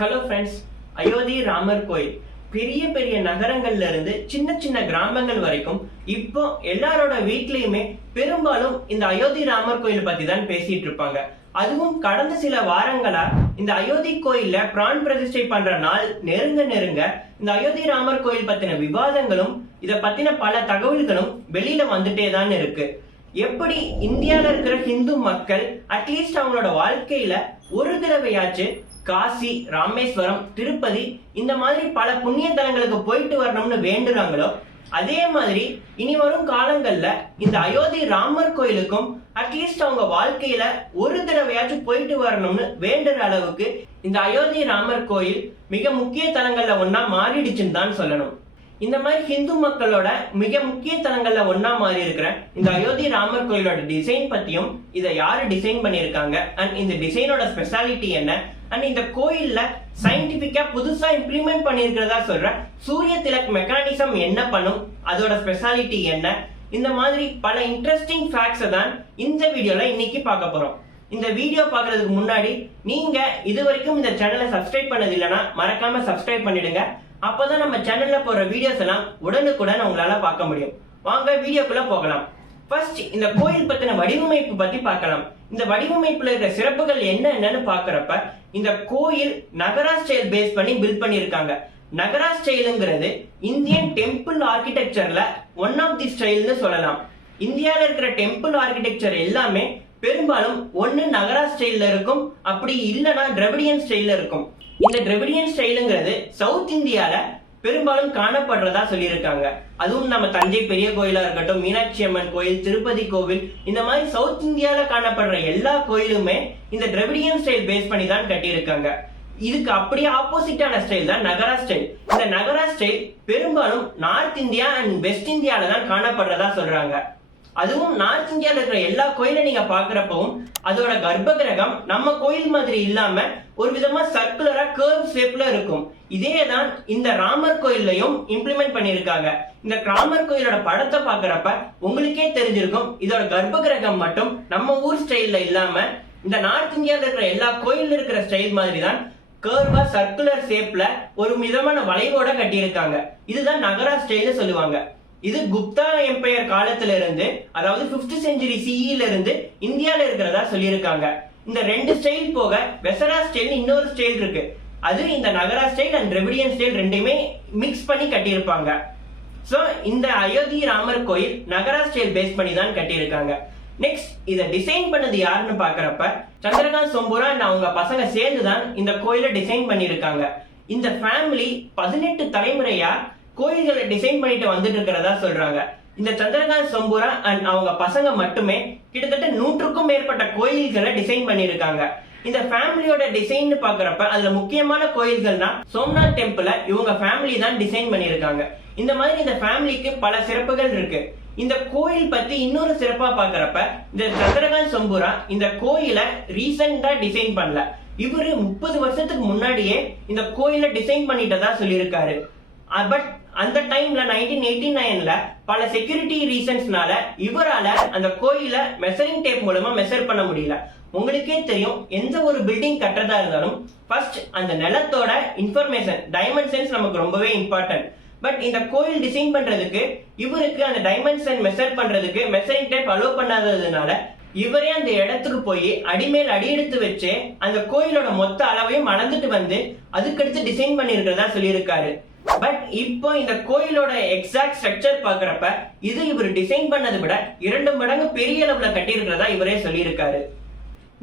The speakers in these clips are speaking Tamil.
ஹலோ ஃப்ரெண்ட்ஸ் அயோத்தி ராமர் கோயில் பெரிய பெரிய நகரங்கள்ல இருந்து சின்ன சின்ன கிராமங்கள் வரைக்கும் இப்போ எல்லாரோட வீட்லயுமே பெரும்பாலும் இந்த அயோத்தி ராமர் கோயில் பத்தி தான் பேசிட்டு இருப்பாங்க. அதுவும் கடந்த சில வாரங்களா இந்த அயோத்தி கோயில்ல பிரான் பிரதிஷ்டை பண்ற நாள் நெருங்க நெருங்க இந்த அயோத்தி ராமர் கோயில் பத்தின விவாதங்களும் இத பத்தின பல தகவல்களும் வெளியில வந்துட்டே தான் இருக்கு. எப்படி இந்தியால இருக்கிற ஹிந்து மக்கள் அட்லீஸ்ட் அவங்களோட வாழ்க்கையில ஒரு தடவையாச்சு காசி ராமேஸ்வரம் திருப்பதி இந்த மாதிரி பல புண்ணிய தலங்களுக்கு போயிட்டு வரணும்னு வேண்டுறாங்களோ அதே மாதிரி இனி வரும் காலங்கள்ல இந்த அயோத்தி ராமர் கோயிலுக்கும் அட்லீஸ்ட் அவங்க வாழ்க்கையில ஒரு தடவையாச்சும் போயிட்டு வரணும்னு வேண்டுற அளவுக்கு இந்த அயோத்தி ராமர் கோயில் மிக முக்கிய தலங்கள்ல ஒன்னா மாறிடுச்சுன்னு தான் சொல்லணும். இந்த மாதிரி ஹிந்து மக்களோட மிக முக்கிய தலங்கள்ல ஒன்னா மாறி இருக்கிற இந்த அயோத்தி ராமர் கோயிலோட டிசைன் பத்தியும் இதை யாரு டிசைன் பண்ணியிருக்காங்க? அண்ட் இந்த டிசைனோட ஸ்பெஷாலிட்டி என்ன? அண்ட் இந்த கோயில்ல சயின்டிபிக்கா புதுசா இம்ப்ளிமெண்ட் பண்ணிருக்கிறதா சொல்ற சூரிய திலக் மெக்கானிசம் என்ன பண்ணும் அதோட ஸ்பெஷாலிட்டி என்ன இந்த மாதிரி பல இன்ட்ரெஸ்டிங் ஃபேக்ட்ஸை தான் இந்த வீடியோல இன்னைக்கு பார்க்க போறோம். இந்த வீடியோ பார்க்கறதுக்கு முன்னாடி நீங்க இது வரைக்கும் இந்த சேனலை சப்ஸ்கிரைப் பண்ணது இல்லைன்னா மறக்காம சப்ஸ்கிரைப் பண்ணிடுங்க. அப்பதான் நம்ம சேனல்ல போற வீடியோஸ் எல்லாம் உடனுக்குடன் உங்களால பார்க்க முடியும். வாங்க வீடியோக்குள்ள போகலாம். ஃபர்ஸ்ட் இந்த கோயில் பத்தின வடிவமைப்பு பத்தி பார்க்கலாம். இந்த வடிவமைப்புல இருக்கிற சிறப்புகள் என்ன என்னன்னு பாக்குறப்ப இந்த கோயில் நகரா ஸ்டைல் பேஸ் பண்ணி பில்ட் பண்ணியிருக்காங்க. நகரா ஸ்டைலுங்கிறது இந்தியன் டெம்பிள் ஆர்கிடெக்சர்ல ஒன் ஆஃப் தி ஸ்டைல்னு சொல்லலாம். இந்தியால இருக்கிற டெம்பிள் ஆர்கிடெக்சர் எல்லாமே பெரும்பாலும் ஒன்னு நகரா ஸ்டைல்ல இருக்கும் அப்படி இல்லைன்னா திரவிடியன் ஸ்டைல்ல இருக்கும். இந்த திரவிடியன் ஸ்டைலுங்கிறது சவுத் இந்தியால பெரும்பாலும் காணப்படுறதா சொல்லியிருக்காங்க. அதுவும் நம்ம தஞ்சை பெரிய கோயிலா இருக்கட்டும் மீனாட்சி அம்மன் கோயில் திருப்பதி கோவில் இந்த மாதிரி சவுத் இந்தியால காணப்படுற எல்லா கோயிலுமே இந்த திரவிடியன் ஸ்டைல் பேஸ் பண்ணி தான் கட்டியிருக்காங்க. இதுக்கு அப்படியே ஆப்போசிட்டான ஸ்டைல் தான் நகரா ஸ்டைல். இந்த நகரா ஸ்டைல் பெரும்பாலும் நார்த் இந்தியா அண்ட் வெஸ்ட் இந்தியால தான் காணப்படுறதா சொல்றாங்க. அதுவும் நார்த் இந்தியாவில் இருக்கிற எல்லா கோயிலை நீங்க பாக்குறப்பவும் அதோட கர்ப்ப கிரகம் நம்ம கோயில் மாதிரி இல்லாம ஒரு விதமா சர்க்குலரா கேர்வ் ஷேப்ல இருக்கும். இதே தான் இந்த ராமர் கோயில்லையும் இம்ப்ளிமெண்ட் பண்ணியிருக்காங்க. இந்த ராமர் கோயிலோட படத்தை பாக்குறப்ப உங்களுக்கே தெரிஞ்சிருக்கும் இதோட கர்ப்ப கிரகம் மட்டும் நம்ம ஊர் ஸ்டைல்ல இல்லாம இந்த நார்த் இந்தியாவில் இருக்கிற எல்லா கோயில்ல இருக்கிற ஸ்டைல் மாதிரி தான் கேர்வா சர்க்குலர் ஷேப்ல ஒரு விதமான வளைவோட கட்டியிருக்காங்க. இதுதான் நகரா ஸ்டைல்னு சொல்லுவாங்க. இது குப்தா எம்பையர் காலத்துல இருந்து அதாவது பிப்த் செஞ்சுரி சிஇல இருந்து இந்தியால இருக்கிறதா சொல்லியிருக்காங்க. இந்த ரெண்டு ஸ்டைல் போக வெசரா ஸ்டைல் இன்னொரு ஸ்டைல் இருக்கு. அது இந்த Nagara style and Dravidian style ரெண்டுமே மிக்ஸ் பண்ணி கட்டியிருப்பாங்க. சோ இந்த அயோத்தி ராமர் கோயில் நகரா ஸ்டைல் பேஸ் பண்ணி தான் கட்டியிருக்காங்க. நெக்ஸ்ட் இத டிசைன் பண்ணது யாருன்னு பாக்குறப்ப சந்திரகாந்த் சொம்புரா and அவங்க பசங்க சேர்ந்து தான் இந்த கோயிலை டிசைன் பண்ணியிருக்காங்க. இந்த ஃபேமிலி பதினெட்டு தலைமுறையா கோயில்களை டிசைன் பண்ணிட்டு வந்துட்டு இருக்கிறதா சொல்றாங்க. இந்த சந்திரகாந்த் சொம்புரா அண்ட் அவங்க பசங்க மட்டுமே கிட்டத்தட்ட நூற்றுக்கும் மேற்பட்ட கோயில்களை டிசைன் பண்ணியிருக்காங்க. இந்த ஃபேமிலியோட டிசைன் பாக்குறப்ப அதுல முக்கியமான கோயில்கள்னா சோம்நாத் டெம்பிள இவங்க ஃபேமிலி தான் டிசைன் பண்ணியிருக்காங்க. இந்த மாதிரி இந்த ஃபேமிலிக்கு பல சிறப்புகள் இருக்கு. இந்த கோயில் பத்தி இன்னொரு சிறப்பா பாக்குறப்ப இந்த சந்திரகாந்த் சொம்புரா இந்த கோயிலை ரீசெண்டா டிசைன் பண்ணல. இவரு முப்பது வருஷத்துக்கு முன்னாடியே இந்த கோயிலை டிசைன் பண்ணிட்டதா சொல்லியிருக்காரு. பட் அந்த டைம்ல நைன்டீன் எயிட்டி நைன்ல பல செக்யூரிட்டி ரீசன்ஸ்னால இவரால அந்த கோயில மெசரிங் டேப் மூலமா மெசர் பண்ண முடியல. உங்களுக்கே தெரியும் எந்த ஒரு பில்டிங் கட்டுறதா இருந்தாலும் ஃபர்ஸ்ட் அந்த நிலத்தோட இன்ஃபர்மேஷன் டைமென்ஷன்ஸ் நமக்கு ரொம்பவே இம்பார்ட்டன்ட் பட் இந்த கோயில் டிசைன் பண்றதுக்கு இவருக்கு அந்த டைமென்ஷன் மெஷர் பண்றதுக்கு மெஷரிங் டேப் அலோவ் பண்ணாததுனால இவரே அந்த இடத்துக்கு போய் அடிமேல் அடி எடுத்து வச்சு அந்த கோயிலோட மொத்த அளவையும் அளந்துட்டு வந்து அதுக்கடுத்து டிசைன் பண்ணியிருக்கிறதா சொல்லியிருக்காரு. பட் இப்போ இந்த கோயிலோட எக்ஸாக்ட் ஸ்ட்ரக்சர் பாக்குறப்ப இது இவர் டிசைன் பண்ணதை விட இரண்டு மடங்கு பெரிய அளவுல கட்டியிருக்கிறதா இவரே சொல்லியிருக்காரு.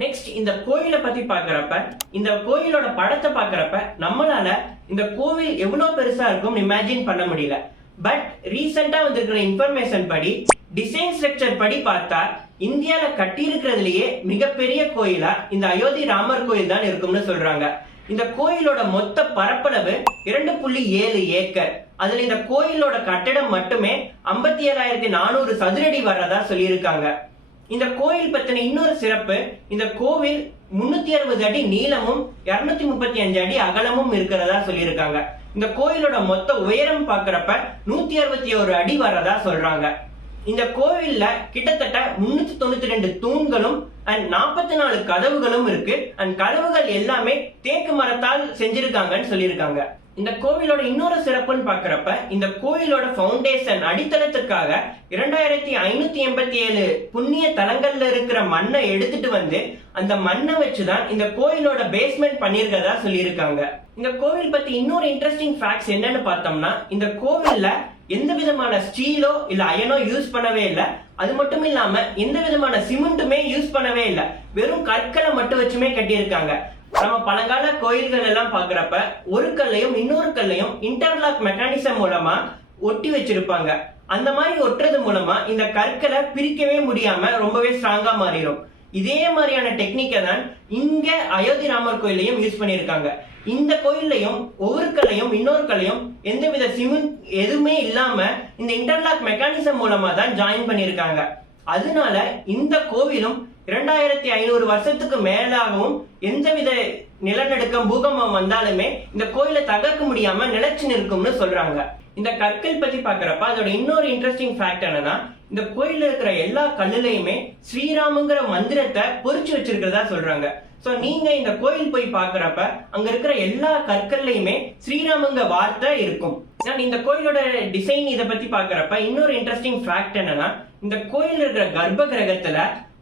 நெக்ஸ்ட் இந்த கோயிலை பத்தி பாக்குறப்ப இந்த கோயிலோட படத்தை பாக்குறப்ப நம்மளால இந்த கோவில் எவ்வளவு பெருசா இருக்கும் இமேஜின் பண்ண முடியல. பட் ரீசெண்டா வந்திருக்கிற இன்ஃபர்மேஷன் படி டிசைன் ஸ்ட்ரக்சர் படி பார்த்தா இந்தியால கட்டியிருக்கிறதுலயே மிகப்பெரிய கோயிலா இந்த அயோத்தி ராமர் கோயில் தான் இருக்கும்னு சொல்றாங்க. இந்த கோயிலோட மொத்த பரப்பளவு இரண்டு புள்ளி ஏழு ஏக்கர். அதுல இந்த கோயிலோட கட்டடம் மட்டுமே ஐம்பத்தி ஏழாயிரத்தி நானூறு சதுரடி வர்றதா சொல்லியிருக்காங்க. இந்த கோயில் பத்தின இன்னொரு சிறப்பு இந்த கோவில் முன்னூத்தி அறுபது அடி நீளமும் இருநூத்தி முப்பத்தி அஞ்சு அடி அகலமும் இருக்கிறதா சொல்லியிருக்காங்க. இந்த கோயிலோட மொத்த உயரம் பாக்குறப்ப நூத்தி அறுபத்தி ஒரு அடி வர்றதா சொல்றாங்க. இந்த கோவில்ல கிட்டத்தட்ட முன்னூத்தி தொண்ணூத்தி ரெண்டு தூண்களும் அண்ட் நாற்பத்தி நாலு கதவுகளும் இருக்கு. அண்ட் கதவுகள் எல்லாமே தேக்கு மரத்தால் செஞ்சிருக்காங்கன்னு சொல்லியிருக்காங்க. இந்த கோவிலோட இன்னொரு சிறப்புன்னு பாக்குறப்ப இந்த கோவிலோட ஃபவுண்டேஷன் அடித்தளத்துக்காக இரண்டாயிரத்தி ஐநூத்தி எண்பத்தி ஏழு புண்ணிய தலங்கள்ல இருக்கிற மண்ணை எடுத்துட்டு வந்து அந்த மண்ணை வச்சுதான் இந்த கோயிலோட பேஸ்மெண்ட் பண்ணியிருக்கதா சொல்லியிருக்காங்க. இந்த கோவில் பத்தி இன்னொரு இன்ட்ரெஸ்டிங் ஃபேக்ட்ஸ் என்னன்னு பார்த்தோம்னா இந்த கோவில்ல எந்த விதமான ஸ்டீலோ இல்ல அயனோ யூஸ் பண்ணவே இல்ல. அது மட்டும் இல்லாம எந்த விதமான சிமெண்ட்டுமே யூஸ் பண்ணவே இல்ல. வெறும் கற்களை மட்டும் வச்சுமே கட்டியிருக்காங்க. நம்ம பழங்கால கோயில்கள் எல்லாம் பாக்குறப்ப ஒரு கல்லையும் இன்னொரு கல்லையும் இன்டர்லாக் மெக்கானிசம் மூலமா ஒட்டி வச்சிருப்பாங்க. அந்த மாதிரி ஒட்டுறது மூலமா இந்த கற்களை பிரிக்கவே முடியாம ரொம்பவே ஸ்ட்ராங்கா மாறிடும் இதே மாதிரியான டெக்னிக்கை தான் இங்க அயோத்தி ராமர் கோயிலையும் யூஸ் பண்ணியிருக்காங்க. இந்த கோயில்லையும் ஒவ்வொரு கல்லையும் இன்னொரு கல்லையும் எந்தவித சிமெண்ட் எதுவுமே இல்லாம இந்த இன்டர்லாக் மெக்கானிசம் மூலமா தான் ஜாயின் பண்ணியிருக்காங்க. அதனால இந்த கோவிலும் இரண்டாயிரத்தி ஐநூறு வருஷத்துக்கு மேலாகவும் எந்தவித நிலநடுக்கம் பூகம்பம் வந்தாலுமே இந்த கோயிலை தகர்க்க முடியாம நிலைச்சு நிற்கும்னு சொல்றாங்க. இந்த கற்கள் பத்தி பாக்குறப்ப அதோட இன்னொரு இன்ட்ரெஸ்டிங் ஃபேக்ட் என்னன்னா இந்த கோயில்ல இருக்கிற எல்லா கல்லுலயுமே ஸ்ரீராமுங்கிற மந்திரத்தை பொறிச்சு வச்சிருக்கிறதா சொல்றாங்க. சோ நீங்க இந்த கோயில் போய் பாக்குறப்ப அங்க இருக்கிற எல்லா கற்கள்லயுமே ஸ்ரீராமுங்க வார்த்தை இருக்கும். நான் இந்த கோயிலோட டிசைன் இதை பத்தி பாக்குறப்ப இன்னொரு இன்ட்ரெஸ்டிங் ஃபேக்ட் என்னன்னா இந்த கோயில் இருக்கிற கர்ப்ப கிரகத்துல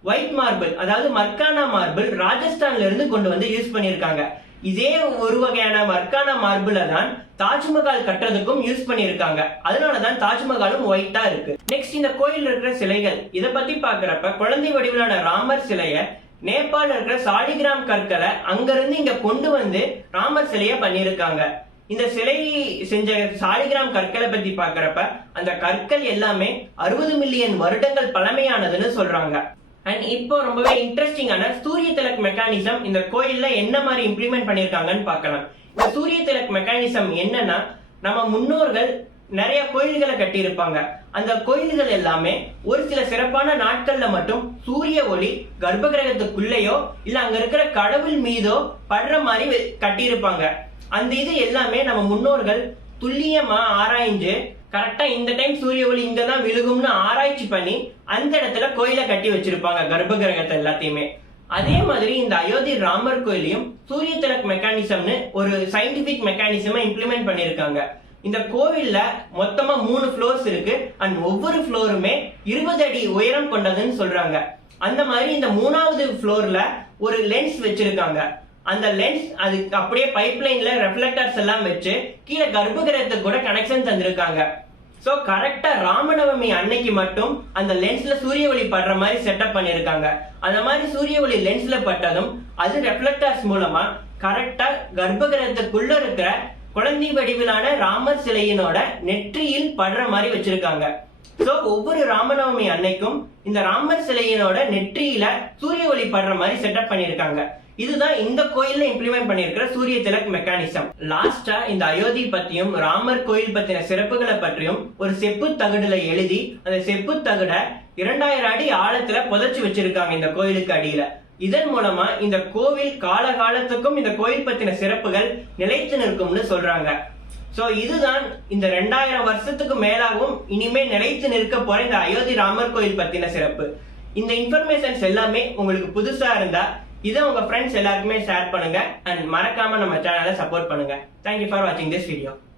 ஒயிட் மார்பிள் அதாவது மர்கானா மார்பிள் ராஜஸ்தான்ல இருந்து கொண்டு வந்து யூஸ் பண்ணிருக்காங்க இதே ஒரு வகையான மர்கானா மார்பிள தான் தாஜ்மஹால் கட்டுறதுக்கும் யூஸ் பண்ணிருக்காங்க அதனாலதான் தாஜ்மஹாலும் ஒயிட்டா இருக்கு. நெக்ஸ்ட் இந்த கோயில் இருக்கிற சிலைகள். இதை பத்தி பாக்குறப்ப குழந்தை வடிவிலான ராமர் சிலைய நேபாள் இருக்கிற சாலிகிராம் கற்களை அங்கிருந்து இங்க கொண்டு வந்து ராமர் சிலைய பண்ணியிருக்காங்க. இந்த சிலை செஞ்ச சாலிகிராம் கற்களை பத்தி பாக்குறப்ப அந்த கற்கள் எல்லாமே அறுபது மில்லியன் வருடங்கள் பழமையானதுன்னு சொல்றாங்க. அண்ட் இப்போ ரொம்பவே இன்ட்ரெஸ்டிங்கான சூரிய திலக் மெக்கானிசம் இந்த கோயில்ல என்ன மாதிரி இம்ப்ளிமெண்ட் பண்ணியிருக்காங்கன்னு பார்க்கலாம். இந்த சூரிய திலக் மெக்கானிசம் என்னன்னா நம்ம முன்னோர்கள் நிறைய கோயில்களை கட்டியிருப்பாங்க. அந்த கோயில்கள் எல்லாமே ஒரு சில சிறப்பான நாட்கள்ல மட்டும் சூரிய ஒளி கர்ப்ப கிரகத்துக்குள்ளேயோ இல்ல அங்க இருக்கிற கடவுள் மீதோ படுற மாதிரி கட்டியிருப்பாங்க. அந்த இது எல்லாமே நம்ம முன்னோர்கள் துல்லியமா ஆராய்ஞ்சு கரெக்டா இந்த டைம் சூரிய ஒளி இங்க தான் விழுகும்னு ஆராய்ச்சி பண்ணி அந்த இடத்துல கோயிலை கட்டி வச்சிருப்பாங்க கர்ப்ப கிரகத்தை எல்லாத்தையுமே. அதே மாதிரி இந்த அயோத்தி ராமர் கோயிலையும் சூரிய திலக் மெக்கானிசம்னு ஒரு சயின்டிபிக் மெக்கானிசமை இம்ப்ளிமெண்ட் பண்ணிருக்காங்க இந்த கோவில்ல மொத்தமா மூணு ஃப்ளோர்ஸ் இருக்கு. அண்ட் ஒவ்வொரு ஃப்ளோருமே இருபது அடி உயரம் கொண்டதுன்னு சொல்றாங்க. அந்த மாதிரி இந்த மூணாவது ஃப்ளோர்ல ஒரு லென்ஸ் வச்சிருக்காங்க. அந்த லென்ஸ் அதுக்கு அப்படியே பைப்லைன்ல ரெஃப்ளெக்டர்ஸ் எல்லாம் வச்சு கீழே கர்ப்பகிரகத்துக்கு கூட கனெக்ஷன் தந்திருக்காங்க. சோ கரெக்டா ராமநவமி அன்னைக்கு மட்டும் அந்த லென்ஸ்ல சூரிய ஒளி படுற மாதிரி செட்டப் பண்ணிருக்காங்க. அந்த மாதிரி சூரிய ஒளி லென்ஸ்ல பட்டதும் அது ரெஃப்ளெக்டர்ஸ் மூலமா கரெக்டா கர்ப்பகிரகத்துக்குள்ள இருக்கிற குழந்தை வடிவிலான ராமர் சிலையினோட நெற்றியில் படுற மாதிரி வச்சிருக்காங்க. சோ ஒவ்வொரு ராமநவமி அன்னைக்கும் இந்த ராமர் சிலையினோட நெற்றியில சூரிய ஒளி படுற மாதிரி செட்டப் பண்ணிருக்காங்க. இதுதான் இந்த கோயில்ல இம்ப்ளிமெண்ட் பண்ணிருக்கிற சூரிய திலக் மெக்கானிசம் லாஸ்டா இந்த அயோத்தி பத்தியும் ராமர் கோயில் பத்தின சிறப்புகளை பற்றியும் ஒரு செப்பு தகடுல எழுதி அந்த செப்பு தகடை இரண்டாயிரம் அடி ஆழத்துல புதைச்சு வச்சிருக்காங்க இந்த கோயிலுக்கு அடியில. இதன் மூலமா இந்த கோவில் காலகாலத்துக்கும் இந்த கோயில் பத்தின சிறப்புகள் நிலைத்து நிற்கும்னு சொல்றாங்க. சோ இதுதான் இந்த ரெண்டாயிரம் வருஷத்துக்கு மேலாகவும் இனிமே நிலைத்து நிற்க போற இந்த அயோத்தி ராமர் கோயில் பத்தின சிறப்பு. இந்த இன்ஃபர்மேஷன்ஸ் எல்லாமே உங்களுக்கு புதுசா இருந்தா இதை உங்க ஃப்ரெண்ட்ஸ் எல்லாருக்குமே ஷேர் பண்ணுங்க அண்ட் மறக்காம நம்ம சேனலை சப்போர்ட் பண்ணுங்க. தேங்க்யூ ஃபார் வாட்சிங் திஸ் வீடியோ